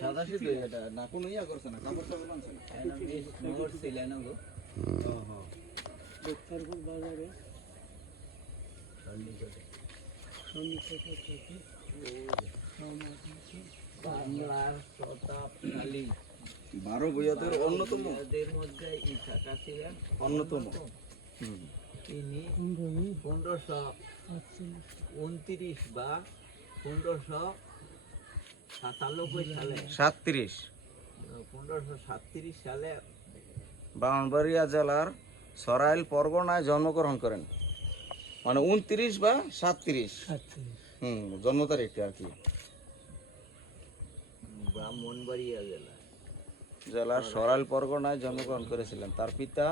সাদা সিদ্ধ এটা না কোনো ইয়া করছে না কাপড় টাপড় আনছে না? বাংলার প্রতাপশালী বারো বইয়াদের অন্যতম। এদের মধ্যে ইসাকা ছিলেন অন্যতম। তিনি পনেরোশো উনত্রিশ বা পনেরোশো সাতানব্বই সালে। সাতত্রিশ। পনেরোশো সাতত্রিশ সালে ব্রাহ্মণবাড়িয়া জেলার সরাইল পরগনায় জন্মগ্রহণ করেন। মানে উনত্রিশ বা সাতত্রিশ। হুম জন্ম তারিখটা আর কি। ব্রাহ্মণবাড়িয়া জেলা। জেলার সরাইল পরগনায় জন্মগ্রহণ করেছিলেন। তার পিতা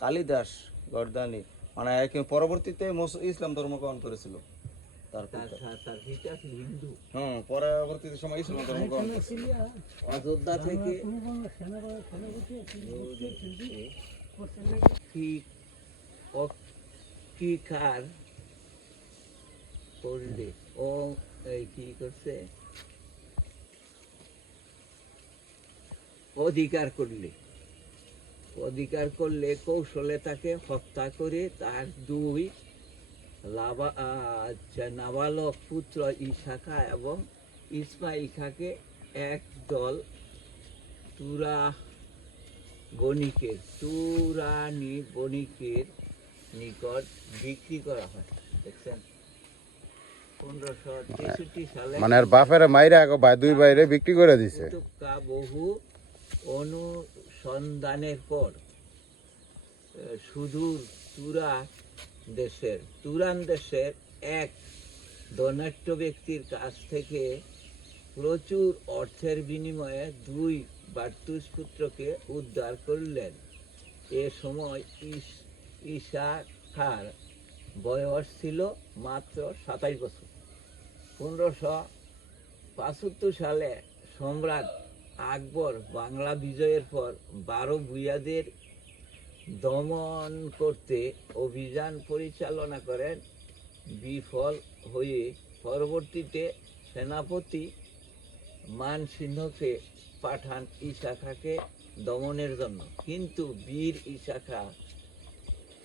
কালিদাস গর্দানি। মানে পরবর্তীতে ইসলাম ধর্ম গ্রহণ করেছিল। পরবর্তীতে সময় ইসলাম ধর্ম গ্রহণ অযোধ্যা থেকে কি- ও- কি খার করলে? ও এই কি করছে? অধিকার করলে। অধিকার করলে কৌশলে তাকে হত্যা করে তার দুই লাভা নাবালক পুত্র ইসাখা এবং ইসমাইল খাকে এক দল তুরা বণিকের তুরানি বণিকের নিকট বিক্রি করা হয়। দেখছেন? পনেরোশো তেষট্টি সালে মানে আর বাপের মাইরা আগে দুই বাইরে বিক্রি করে দিছে। বহু অনুসন্ধানের পর সুদূর তুরা দেশের, তুরান দেশের এক ধনাঢ্য ব্যক্তির কাছ থেকে প্রচুর অর্থের বিনিময়ে দুই বার্তুস পুত্রকে উদ্ধার করলেন। এ সময় ঈশা খার বয়স ছিল মাত্র সাতাশ বছর। পনেরোশো পাঁচাত্তর সালে সম্রাট আকবর বাংলা বিজয়ের পর বারো ভূয়াদের দমন করতে অভিযান পরিচালনা করেন বিফল হয়ে পরবর্তীতে সেনাপতি মানসিংহকে পাঠান ইশাখাকে দমনের জন্য। কিন্তু বীর ইশাখা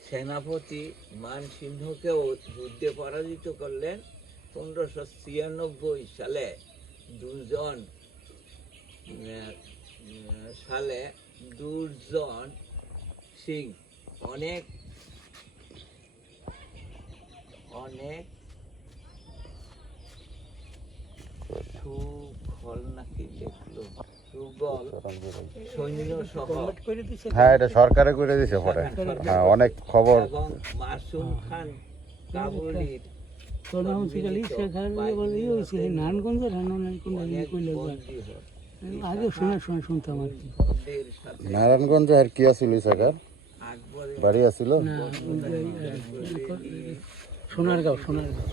সেনাপতি মানসিংহকেও যুদ্ধে পরাজিত করলেন পনেরোশো ছিয়ানব্বই সালে। দুজন সালে দুর্জন সিং। অনেক অনেক সুফল নাকি দেখল হ্যাঁ এটা সরকারে করে দিছে পরে। হ্যাঁ অনেক খবর। মাসুম খান কাবুলির প্রধানমন্ত্রী সেখানে বলে ইয়ে হয়েছে নানগঞ্জ রান্না আগে শোনা শোনা শুনতাম আর কি। নারায়ণগঞ্জে আর কি আছিল সাকার বাড়ি আছিল? সোনারগাঁও সোনারগাঁও।